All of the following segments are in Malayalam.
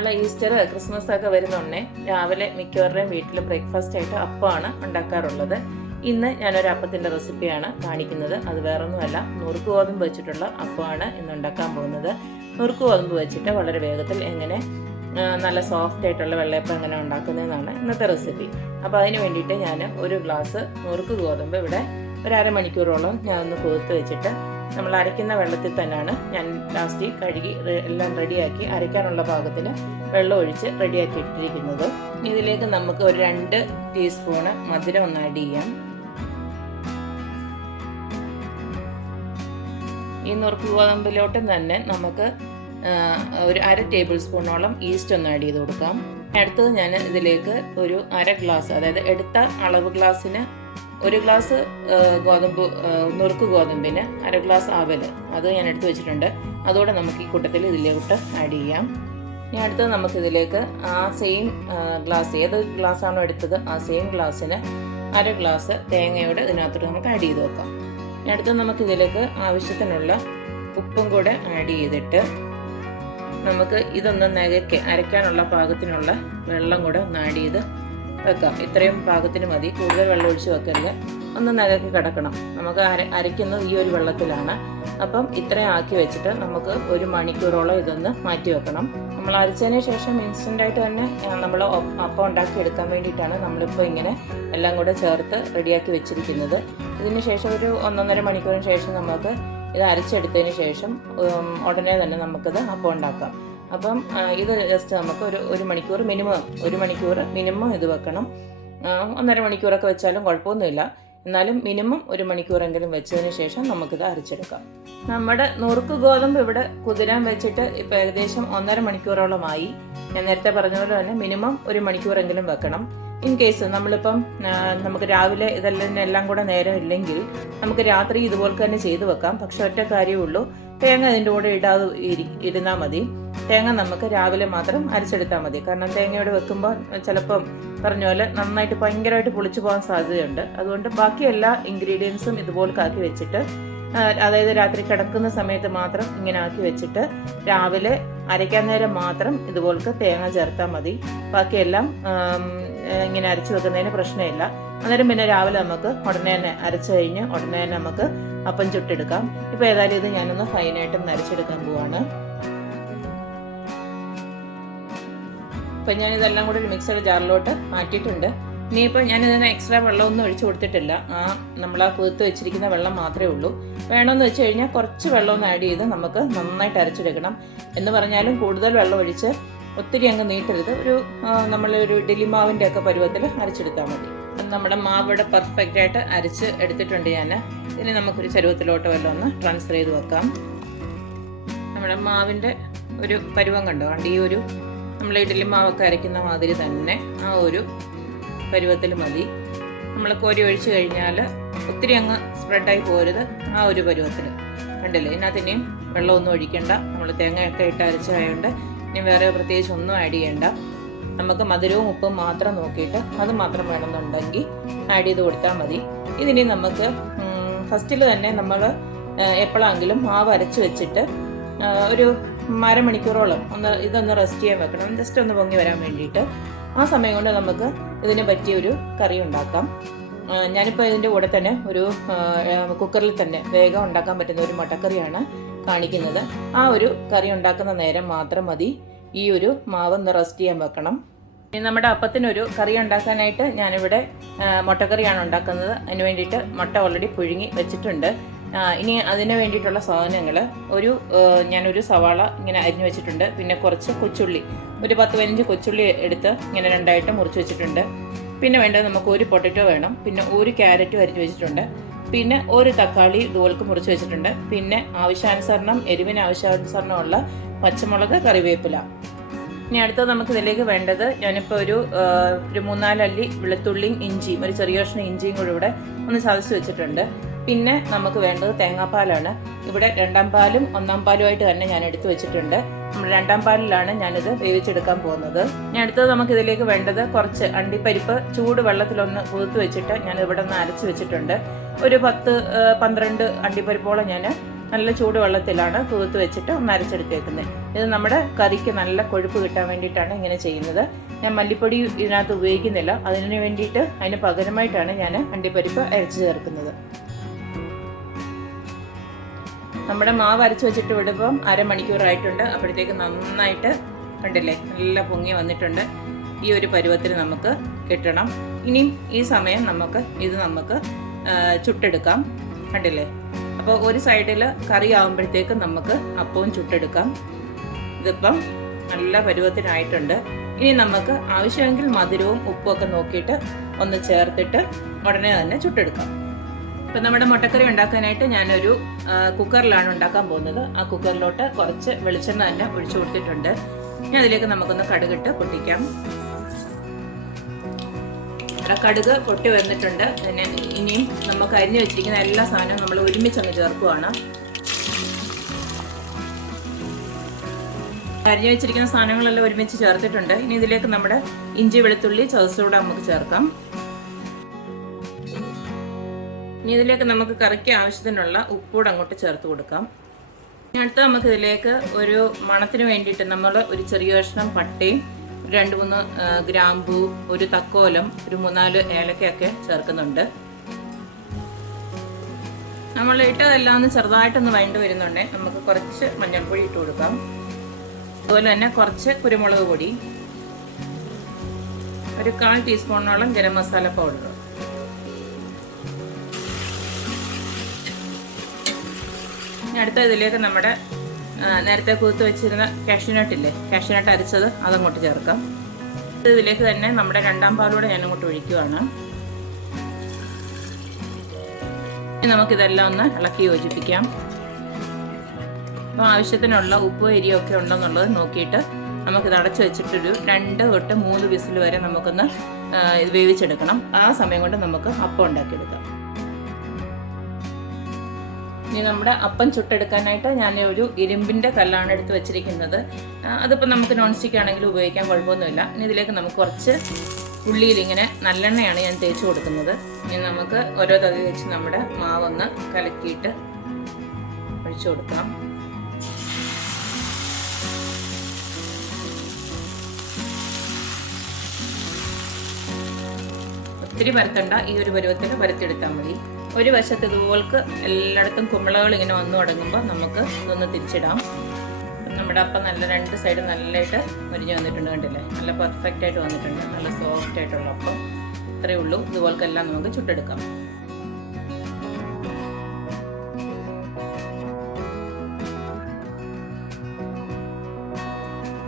നമ്മൾ ഈസ്റ്റർ ക്രിസ്മസ് ഒക്കെ വരുന്നുണ്ടേ രാവിലെ മിക്കവരുടെയും വീട്ടിൽ ബ്രേക്ക്ഫാസ്റ്റ് ആയിട്ട് അപ്പമാണ് ഉണ്ടാക്കാറുള്ളത്. ഇന്ന് ഞാനൊരു അപ്പത്തിൻ്റെ റെസിപ്പിയാണ് കാണിക്കുന്നത്. അത് വേറൊന്നുമല്ല, നുറുക്ക് ഗോതമ്പ് വെച്ചിട്ടുള്ള അപ്പമാണ് ഇന്ന് ഉണ്ടാക്കാൻ പോകുന്നത്. നുറുക്ക് ഗോതമ്പ് വെച്ചിട്ട് വളരെ വേഗത്തിൽ എങ്ങനെ നല്ല സോഫ്റ്റ് ആയിട്ടുള്ള വെള്ളയപ്പം എങ്ങനെ ഉണ്ടാക്കുന്നതെന്നാണ് ഇന്നത്തെ റെസിപ്പി. അപ്പോൾ അതിന് വേണ്ടിയിട്ട് ഞാൻ ഒരു ഗ്ലാസ് നുറുക്ക് ഗോതമ്പ് ഇവിടെ ഒരു അരമണിക്കൂറോളം ഞാനൊന്ന് കുതിർത്ത് വെച്ചിട്ട് നമ്മൾ അരയ്ക്കുന്ന വെള്ളത്തിൽ തന്നെയാണ് ഞാൻ ലാസ്റ്റ് കഴുകി എല്ലാം റെഡിയാക്കി അരയ്ക്കാനുള്ള പാകത്തിന് വെള്ളം ഒഴിച്ച് റെഡിയാക്കി ഇട്ടിരിക്കുന്നത്. ഇതിലേക്ക് നമുക്ക് ഒരു 2 ടീസ്പൂണ് മധുരം ഒന്ന് ആഡ് ചെയ്യാം. ഈ നുറുക്ക് ഗോതമ്പിലോട്ടും തന്നെ നമുക്ക് ഒരു 1/2 ടേബിൾ സ്പൂണോളം ഈസ്റ്റ് ഒന്ന് ആഡ് ചെയ്ത് കൊടുക്കാം. അടുത്തത് ഞാൻ ഇതിലേക്ക് ഒരു 1/2 ഗ്ലാസ്, അതായത് എടുത്ത അളവ് ഗ്ലാസ്സിന് 1 ഗ്ലാസ് ഗോതമ്പ് നുറുക്ക് ഗോതമ്പിന് 1/2 ഗ്ലാസ് അവൽ അത് ഞാൻ എടുത്ത് വെച്ചിട്ടുണ്ട്. അതോടെ നമുക്ക് ഈ കൂട്ടത്തിൽ ഇതിലോട്ട് ആഡ് ചെയ്യാം. ഇനി അടുത്തത് നമുക്കിതിലേക്ക് ആ സെയിം ഗ്ലാസ്, ഏത് ഗ്ലാസ്സാണോ എടുത്തത് ആ സെയിം ഗ്ലാസ്സിന് 1/2 ഗ്ലാസ് തേങ്ങയോടെ ഇതിനകത്തോട്ട് നമുക്ക് ആഡ് ചെയ്ത് വെക്കാം. ഇനി അടുത്തത് നമുക്കിതിലേക്ക് ആവശ്യത്തിനുള്ള ഉപ്പും കൂടെ ആഡ് ചെയ്തിട്ട് നമുക്ക് ഇതൊന്ന് നകയ്ക്ക് അരയ്ക്കാനുള്ള പാകത്തിനുള്ള വെള്ളം കൂടെ ഒന്ന് ആഡ് ചെയ്ത് വെക്കാം. ഇത്രയും പാകത്തിന് മതി, കൂടുതൽ വെള്ളം ഒഴിച്ച് വെക്കരുത്. ഒന്ന് നകയ്ക്ക് കിടക്കണം. നമുക്ക് അരയ്ക്കുന്നത് ഈ ഒരു വെള്ളത്തിലാണ്. അപ്പം ഇത്രയും ആക്കി വെച്ചിട്ട് നമുക്ക് 1 മണിക്കൂറോളം ഇതൊന്ന് മാറ്റി വെക്കണം. നമ്മൾ അരച്ചതിന് ശേഷം ഇൻസ്റ്റൻ്റായിട്ട് തന്നെ നമ്മൾ അപ്പം ഉണ്ടാക്കി എടുക്കാൻ വേണ്ടിയിട്ടാണ് നമ്മളിപ്പോൾ ഇങ്ങനെ എല്ലാം കൂടെ ചേർത്ത് റെഡിയാക്കി വെച്ചിരിക്കുന്നത്. ഇതിന് ശേഷം ഒരു 1-1.5 മണിക്കൂറിന് ശേഷം നമുക്ക് ഇത് അരച്ചെടുത്തതിന് ശേഷം ഉടനെ തന്നെ നമുക്കിത് അപ്പം ഉണ്ടാക്കാം. അപ്പം ഇത് ജസ്റ്റ് നമുക്ക് ഒരു മണിക്കൂർ മിനിമം ഇത് വെക്കണം. 1.5 മണിക്കൂറൊക്കെ വെച്ചാലും കുഴപ്പമൊന്നുമില്ല. എന്നാലും മിനിമം 1 മണിക്കൂറെങ്കിലും വെച്ചതിന് ശേഷം നമുക്കിത് അരച്ചെടുക്കാം. നമ്മുടെ നുറുക്ക് ഗോതമ്പ് ഇവിടെ കുതിരാൻ വെച്ചിട്ട് ഇപ്പോൾ ഏകദേശം 1.5 മണിക്കൂറോളമായി. ഞാൻ നേരത്തെ പറഞ്ഞ പോലെ തന്നെ മിനിമം 1 മണിക്കൂറെങ്കിലും വെക്കണം. ഇൻ കേസ് നമ്മളിപ്പം നമുക്ക് രാവിലെ എല്ലാം കൂടെ നേരം ഇല്ലെങ്കിൽ നമുക്ക് രാത്രി ഇതുപോലെ തന്നെ ചെയ്തു വെക്കാം. പക്ഷെ ഒറ്റ കാര്യമേ ഉള്ളൂ, തേങ്ങ അതിൻ്റെ കൂടെ ഇരുന്നാൽ മതി. തേങ്ങ നമുക്ക് രാവിലെ മാത്രം അരച്ചെടുത്താൽ മതി. കാരണം തേങ്ങയോടെ വെക്കുമ്പോൾ ചിലപ്പം പറഞ്ഞ പോലെ നന്നായിട്ട് ഭയങ്കരമായിട്ട് പുളിച്ചു പോകാൻ സാധ്യതയുണ്ട്. അതുകൊണ്ട് ബാക്കി എല്ലാ ഇൻഗ്രീഡിയൻസും ഇതുപോലെ ആക്കി വെച്ചിട്ട്, അതായത് രാത്രി കിടക്കുന്ന സമയത്ത് മാത്രം ഇങ്ങനെ ആക്കി വെച്ചിട്ട് രാവിലെ അരയ്ക്കാൻ നേരം മാത്രം ഇതുപോലത്തെ തേങ്ങ ചേർത്താൽ മതി. ബാക്കിയെല്ലാം ഇങ്ങനെ അരച്ച് വെക്കുന്നതിന് പ്രശ്നമില്ല. അന്നേരം പിന്നെ രാവിലെ നമുക്ക് ഉടനെ തന്നെ അരച്ച് കഴിഞ്ഞ് ഉടനെ തന്നെ നമുക്ക് അപ്പം ചുട്ടെടുക്കാം. ഇപ്പോൾ ഏതായാലും ഇത് ഞാനൊന്ന് ഫൈനായിട്ടൊന്ന് അരച്ചെടുക്കാൻ പോവാണ്. ഇപ്പം ഞാനിതെല്ലാം കൂടി ഒരു മിക്സഡ് ജാറിലോട്ട് മാറ്റിയിട്ടുണ്ട്. ഇനിയിപ്പോൾ ഞാനിതിന് എക്സ്ട്രാ വെള്ളമൊന്നും ഒഴിച്ചു കൊടുത്തിട്ടില്ല. നമ്മൾ കുതിർത്ത് വെച്ചിരിക്കുന്ന വെള്ളം മാത്രമേ ഉള്ളൂ. വേണമെന്ന് വെച്ച് കഴിഞ്ഞാൽ കുറച്ച് വെള്ളമൊന്ന് ആഡ് ചെയ്ത് നമുക്ക് നന്നായിട്ട് അരച്ചെടുക്കണം. എന്ന് പറഞ്ഞാലും കൂടുതൽ വെള്ളം ഒഴിച്ച് ഒത്തിരി അങ്ങ് നീട്ടരുത്. നമ്മളൊരു ഇഡ്ഡലി മാവിൻ്റെ ഒക്കെ പരുവത്തിൽ അരച്ചെടുത്താൽ മതി. നമ്മുടെ മാവ് ഇവിടെ പെർഫെക്റ്റായിട്ട് അരച്ച് എടുത്തിട്ടുണ്ട് ഞാൻ. ഇനി നമുക്കൊരു ചരുവത്തിലോട്ട് വല്ലതും ഒന്ന് ട്രാൻസ്ഫർ ചെയ്ത് വെക്കാം. നമ്മുടെ മാവിൻ്റെ ഒരു പരുവം കണ്ടോ? ഈ നമ്മൾ ഇഡ്ഡലി മാവൊക്കെ അരയ്ക്കുന്ന മാതിരി തന്നെ ആ ഒരു പരുവത്തിൽ മതി. നമ്മൾ കോരി ഒഴിച്ച് കഴിഞ്ഞാൽ ഒത്തിരി അങ്ങ് സ്പ്രെഡായി പോരുത്. ആ ഒരു പരുവത്തിൽ കണ്ടില്ലേ? ഇതിനകത്ത് ഇനിയും വെള്ളമൊന്നും ഒഴിക്കേണ്ട. നമ്മൾ തേങ്ങയൊക്കെ ഇട്ട് അരച്ചതായതുകൊണ്ട് ഇനി വേറെ പ്രത്യേകിച്ച് ഒന്നും ആഡ് ചെയ്യേണ്ട. നമുക്ക് മധുരവും ഉപ്പും മാത്രം നോക്കിയിട്ട് അത് മാത്രം വേണമെന്നുണ്ടെങ്കിൽ ആഡ് ചെയ്ത് കൊടുത്താൽ മതി. ഇതിനി നമുക്ക് ഫസ്റ്റിൽ തന്നെ നമ്മൾ എപ്പോഴെങ്കിലും മാവ് അരച്ച് വെച്ചിട്ട് ഒരു അരമണിക്കൂറോളം ഇതൊന്ന് റെസ്റ്റ് ചെയ്യാൻ വെക്കണം. ജസ്റ്റ് ഒന്ന് പൊങ്ങി വരാൻ വേണ്ടിയിട്ട്. ആ സമയം കൊണ്ട് നമുക്ക് ഇതിനെ പറ്റിയൊരു കറി ഉണ്ടാക്കാം. ഞാനിപ്പോൾ ഇതിൻ്റെ കൂടെ തന്നെ ഒരു കുക്കറിൽ തന്നെ വേഗം ഉണ്ടാക്കാൻ പറ്റുന്ന ഒരു മുട്ടക്കറിയാണ് കാണിക്കുന്നത്. ആ ഒരു കറി ഉണ്ടാക്കുന്ന നേരം മാത്രം മതി ഈ ഒരു മാവ് ഒന്ന് റെസ്റ്റ് ചെയ്യാൻ വെക്കണം. ഇനി നമ്മുടെ അപ്പത്തിനൊരു കറി ഉണ്ടാക്കാനായിട്ട് ഞാനിവിടെ മുട്ടക്കറിയാണ് ഉണ്ടാക്കുന്നത്. അതിന് വേണ്ടിയിട്ട് മുട്ട ഓൾറെഡി പുഴുങ്ങി വെച്ചിട്ടുണ്ട്. ഇനി അതിന് വേണ്ടിയിട്ടുള്ള സാധനങ്ങൾ ഞാനൊരു സവാള ഇങ്ങനെ അരിഞ്ഞു വെച്ചിട്ടുണ്ട്. പിന്നെ കുറച്ച് കൊച്ചുള്ളി, ഒരു 10-15 കൊച്ചുള്ളി എടുത്ത് ഇങ്ങനെ 2ആയിട്ട് മുറിച്ച് വെച്ചിട്ടുണ്ട്. പിന്നെ വേണ്ടത് നമുക്ക് ഒരു പൊട്ടറ്റോ വേണം. പിന്നെ ഒരു ക്യാരറ്റും അരിഞ്ഞു വെച്ചിട്ടുണ്ട്. പിന്നെ ഒരു തക്കാളി ഇതുപോലക്ക് മുറിച്ച് വെച്ചിട്ടുണ്ട്. പിന്നെ എരിവിന് ആവശ്യാനുസരണമുള്ള പച്ചമുളക്, കറിവേപ്പില. ഇനി അടുത്തത് നമുക്ക് ഇതിലേക്ക് വേണ്ടത്, ഞാനിപ്പോൾ ഒരു 3-4 അല്ലി വെളുത്തുള്ളിയും ഇഞ്ചിയും, ഒരു ചെറിയ കഷ്ണം ഇഞ്ചിയും കൂടി ഇവിടെ ഒന്ന് ചതച്ച് വെച്ചിട്ടുണ്ട്. പിന്നെ നമുക്ക് വേണ്ടത് തേങ്ങാപ്പാലാണ്. ഇവിടെ 2ാം പാലും 1ാം പാലുമായിട്ട് തന്നെ ഞാൻ എടുത്തു വെച്ചിട്ടുണ്ട്. നമ്മൾ 2ാം പാലിലാണ് ഞാനിത് വേവിച്ചെടുക്കാൻ പോകുന്നത്. ഇനി അടുത്തത് നമുക്ക് ഇതിലേക്ക് വേണ്ടത് കുറച്ച് അണ്ടിപ്പരിപ്പ് ചൂട് വെള്ളത്തിലൊന്ന് കുതിർത്ത് വെച്ചിട്ട് ഞാൻ ഇവിടെ ഒന്ന് അരച്ച് വെച്ചിട്ടുണ്ട്. ഒരു 10-12 അണ്ടിപ്പരിപ്പോളം ഞാൻ നല്ല ചൂടുവെള്ളത്തിലാണ് കുതിർത്ത് വെച്ചിട്ട് ഒന്ന് അരച്ചെടുത്തേക്കുന്നത്. ഇത് നമ്മുടെ കറിക്ക് നല്ല കൊഴുപ്പ് കിട്ടാൻ വേണ്ടിയിട്ടാണ് ഇങ്ങനെ ചെയ്യുന്നത്. ഞാൻ മല്ലിപ്പൊടി ഇതിനകത്ത് ഉപയോഗിക്കുന്നില്ല. അതിന് വേണ്ടിയിട്ട് അതിന് പകരമായിട്ടാണ് ഞാൻ അണ്ടിപ്പരിപ്പ് അരച്ച് ചേർക്കുന്നത്. നമ്മുടെ മാവ് അരച്ച് വെച്ചിട്ട് വിടുമ്പം അരമണിക്കൂറായിട്ടുണ്ട്. അപ്പോഴത്തേക്ക് നന്നായിട്ട് കണ്ടില്ലേ, നല്ല പൊങ്ങി വന്നിട്ടുണ്ട്. ഈ ഒരു പരുവത്തിന് നമുക്ക് കിട്ടണം. ഇനിയും ഈ സമയം നമുക്ക് ചുട്ടെടുക്കാം. കണ്ടില്ലേ, അപ്പോൾ ഒരു സൈഡിൽ കറി ആകുമ്പോഴത്തേക്ക് നമുക്ക് അപ്പവും ചുട്ടെടുക്കാം. ഇതിപ്പം നല്ല പരുവത്തിനായിട്ടുണ്ട്. ഇനി നമുക്ക് ആവശ്യമെങ്കിൽ മധുരവും ഉപ്പും ഒക്കെ നോക്കിയിട്ട് ഒന്ന് ചേർത്തിട്ട് ഉടനെ തന്നെ ചുട്ടെടുക്കാം. ഇപ്പം നമ്മുടെ മുട്ടക്കറി ഉണ്ടാക്കാനായിട്ട് ഞാനൊരു കുക്കറിലാണ് ഉണ്ടാക്കാൻ പോകുന്നത്. ആ കുക്കറിലോട്ട് കുറച്ച് വെളിച്ചെണ്ണ തന്നെ ഒഴിച്ചു കൊടുത്തിട്ടുണ്ട്. ഇനി അതിലേക്ക് നമുക്കൊന്ന് കടുകിട്ട് പൊട്ടിക്കാം. കടുക് പൊട്ടി വന്നിട്ടുണ്ട്. പിന്നെ ഇനിയും നമുക്ക് അരിഞ്ഞു വെച്ചിരിക്കുന്ന എല്ലാ സാധനവും നമ്മൾ ഒരുമിച്ചങ്ങ് ചേർക്കുവാണ്. അരിഞ്ഞു വെച്ചിരിക്കുന്ന സാധനങ്ങളെല്ലാം ഒരുമിച്ച് ചേർത്തിട്ടുണ്ട്. ഇനി ഇതിലേക്ക് നമ്മുടെ ഇഞ്ചി വെളുത്തുള്ളി ചതച്ചൂടെ നമുക്ക് ചേർക്കാം. ഇനി ഇതിലേക്ക് നമുക്ക് കറിക്ക് ആവശ്യത്തിനുള്ള ഉപ്പൂടെ അങ്ങോട്ട് ചേർത്ത് കൊടുക്കാം. അടുത്ത് നമുക്ക് ഇതിലേക്ക് ഒരു മണത്തിന് വേണ്ടിയിട്ട് നമ്മൾ ഒരു ചെറിയ കഷ്ണം പട്ടയും 2-3 ഗ്രാമ്പൂ, ഒരു തക്കോലം, ഒരു 3-4 ഏലക്കയൊക്കെ ചേർക്കുന്നുണ്ട്. നമ്മൾ ഇട്ടതെല്ലാം ഒന്ന് ചെറുതായിട്ടൊന്ന് വഴണ്ട് വരുന്നുണ്ടെങ്കിൽ നമുക്ക് കുറച്ച് മഞ്ഞൾപ്പൊടി ഇട്ട് കൊടുക്കാം. അതുപോലെ തന്നെ കുറച്ച് കുരുമുളക് പൊടി, ഒരു 1/4 ടീസ്പൂണോളം ഗരം മസാല പൗഡർ. അടുത്ത ഇതിലേക്ക് നമ്മുടെ നേരത്തെ കുതിർത്ത് വെച്ചിരുന്ന കാഷ്യൂനട്ടില്ലേ, കാഷ്യൂനട്ട് അരച്ചത് അതങ്ങോട്ട് ചേർക്കാം. ഇതിലേക്ക് തന്നെ നമ്മുടെ 2ാം പാലൂടെ ഞാനങ്ങോട്ട് ഒഴിക്കുകയാണ്. നമുക്കിതെല്ലാം ഒന്ന് ഇളക്കി യോജിപ്പിക്കാം. അപ്പോൾ ആവശ്യത്തിനുള്ള ഉപ്പ് എരിയൊക്കെ ഉണ്ടെന്നുള്ളത് നോക്കിയിട്ട് നമുക്കിത് അടച്ചു വെച്ചിട്ടൊരു 2 തൊട്ട് 3 വിസിൽ വരെ നമുക്കൊന്ന് ഇത് വേവിച്ചെടുക്കണം. ആ സമയം കൊണ്ട് നമുക്ക് അപ്പം ഉണ്ടാക്കിയെടുക്കാം. ഇനി നമ്മുടെ അപ്പം ചുട്ടെടുക്കാനായിട്ട് ഞാൻ ഒരു ഇരുമ്പിൻ്റെ കല്ലാണ് എടുത്ത് വെച്ചിരിക്കുന്നത്. അതിപ്പോൾ നമുക്ക് നോൺ സ്റ്റിക്ക് ആണെങ്കിലും ഉപയോഗിക്കാൻ കുഴപ്പമൊന്നുമില്ല. ഇനി ഇതിലേക്ക് നമുക്ക് കുറച്ച് ഉള്ളിയിൽ ഇങ്ങനെ നല്ലെണ്ണയാണ് ഞാൻ തേച്ച് കൊടുക്കുന്നത്. ഇനി നമുക്ക് ഓരോ തവി വെച്ച് നമ്മുടെ മാവൊന്ന് കലക്കിയിട്ട് ഒഴിച്ചു കൊടുക്കാം. ഒത്തിരി പരത്തണ്ട, ഈ ഒരു പരുവത്തിൽ പരത്തിയെടുത്താൽ മതി. ഒരു വശത്ത് ഇതുപോൾക്ക് എല്ലായിടത്തും കുമിളകൾ ഇങ്ങനെ വന്നു തുടങ്ങുമ്പോൾ നമുക്ക് ഇതൊന്ന് തിരിച്ചിടാം. നമ്മുടെ അപ്പം നല്ല 2 സൈഡ് നല്ലതായിട്ട് മുരിഞ്ഞ് വന്നിട്ടുണ്ട്. കണ്ടില്ലേ, നല്ല പെർഫെക്റ്റ് ആയിട്ട് വന്നിട്ടുണ്ട്. നല്ല സോഫ്റ്റ് ആയിട്ടുള്ള അപ്പം. ഇത്രയേ ഉള്ളൂ. ഇതുപോൽക്കെല്ലാം നമുക്ക് ചുട്ടെടുക്കാം.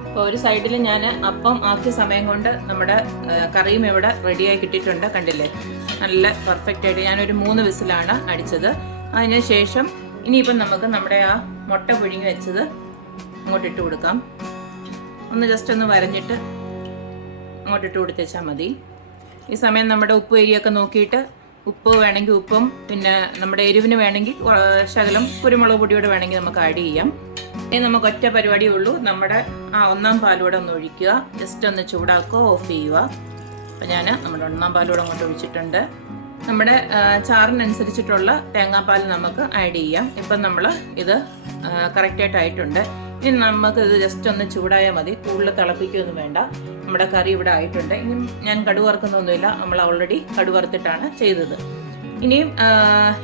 അപ്പോൾ ഒരു സൈഡിൽ ഞാൻ അപ്പം ആക്കിയ സമയം കൊണ്ട് നമ്മുടെ കറിയും ഇവിടെ റെഡിയായി കിട്ടിയിട്ടുണ്ട്. കണ്ടില്ലേ, നല്ല പെർഫെക്റ്റ് ആയിട്ട് ഞാനൊരു 3 വിസിലാണ് അടിച്ചത്. അതിന് ശേഷം ഇനിയിപ്പം നമുക്ക് നമ്മുടെ ആ മുട്ട പുഴുങ്ങി വെച്ചത് അങ്ങോട്ടിട്ട് കൊടുക്കാം. ഒന്ന് ജസ്റ്റ് ഒന്ന് വരഞ്ഞിട്ട് അങ്ങോട്ടിട്ട് കൊടുത്തേച്ചാൽ മതി. ഈ സമയം നമ്മുടെ ഉപ്പ് എരിയൊക്കെ നോക്കിയിട്ട് ഉപ്പ് വേണമെങ്കിൽ ഉപ്പും, പിന്നെ നമ്മുടെ എരിവിന് വേണമെങ്കിൽ ശകലം കുരുമുളക് പൊടിയോട് വേണമെങ്കിൽ നമുക്ക് ആഡ് ചെയ്യാം. ഇനി നമുക്ക് ഒറ്റ പരിപാടിയേ ഉള്ളൂ. നമ്മുടെ 1ാം പാലൂടെ ഒന്ന് ഒഴിക്കുക, ജസ്റ്റ് ഒന്ന് ചൂടാക്കുക, ഓഫ് ചെയ്യുക. അപ്പോൾ ഞാൻ നമ്മുടെ 1ാം പാലൂടെ അങ്ങോട്ട് ഒഴിച്ചിട്ടുണ്ട്. നമ്മുടെ ചാറിനനുസരിച്ചിട്ടുള്ള തേങ്ങാപ്പാൽ നമുക്ക് ആഡ് ചെയ്യാം. ഇപ്പം നമ്മൾ ഇത് കറക്റ്റായിട്ടായിട്ടുണ്ട്. ഇനി നമുക്കിത് ജസ്റ്റ് ഒന്ന് ചൂടായാൽ മതി, കൂടുതൽ തിളപ്പിക്കുകയൊന്നും വേണ്ട. നമ്മുടെ കറി ഇവിടെ ആയിട്ടുണ്ട്. ഇനി ഞാൻ കടുക് വറുക്കുന്നൊന്നുമില്ല, നമ്മൾ ഓൾറെഡി കടുക് വറുത്തിട്ടാണ് ചെയ്തത്. ഇനിയും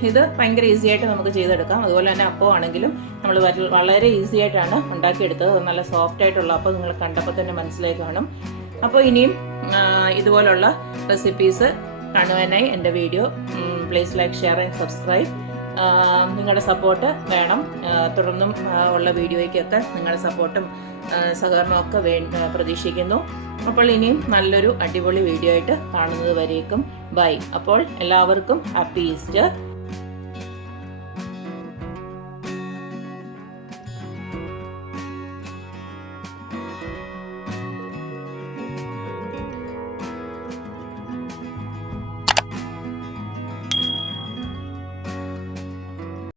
ഇത് ഭയങ്കര ഈസി ആയിട്ട് നമുക്ക് ചെയ്തെടുക്കാം. അതുപോലെ തന്നെ അപ്പം ആണെങ്കിലും നമ്മൾ വളരെ ഈസി ആയിട്ടാണ് ഉണ്ടാക്കിയെടുത്തത്. നല്ല സോഫ്റ്റ് ആയിട്ടുള്ള അപ്പം നിങ്ങൾ കണ്ടപ്പോൾ തന്നെ മനസ്സിലായി കാണും. അപ്പോൾ ഇനിയും ഇതുപോലുള്ള റെസിപ്പീസ് കാണുവാനായി എൻ്റെ video please like, share and subscribe. നിങ്ങളുടെ സപ്പോർട്ട് വേണം. തുടർന്നും ഉള്ള വീഡിയോയ്ക്കൊക്കെ നിങ്ങളുടെ സപ്പോർട്ടും സഹകരണവും ഒക്കെ പ്രതീക്ഷിക്കുന്നു. അപ്പോൾ ഇനിയും നല്ലൊരു അടിപൊളി വീഡിയോ ആയിട്ട് കാണുന്നത് വരേക്കും ബൈ. അപ്പോൾ എല്ലാവർക്കും ഹാപ്പി ഈസ്റ്റർ.